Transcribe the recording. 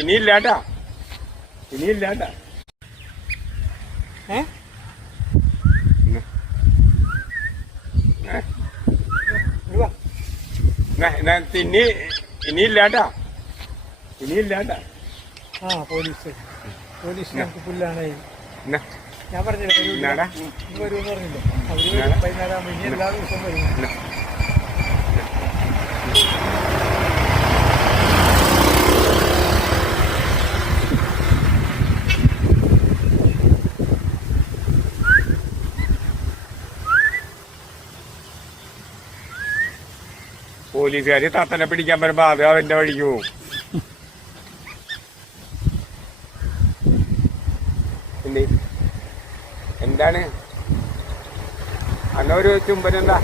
ഇനിയില്ലാട്ടാ ഇനിയില്ലാട്ടാ ഇനിയില്ലാട്ടാ ഇനിയില്ലാട്ടാ. Police ഞങ്ങൾക്ക് പുല്ലാണ്. ഞാൻ പറഞ്ഞില്ല വരുമെന്ന് പറഞ്ഞില്ലേ, അവര് വൈകുന്നേരം ഇനി എല്ലാ ദിവസവും വരും. പോലീസുകാര് തത്തനെ പിടിക്കാൻ വരുമ്പോ അത് അവന്റെ വഴിക്ക് പോവും. എന്താണ് അന്നൊരു ചുംബനെന്താ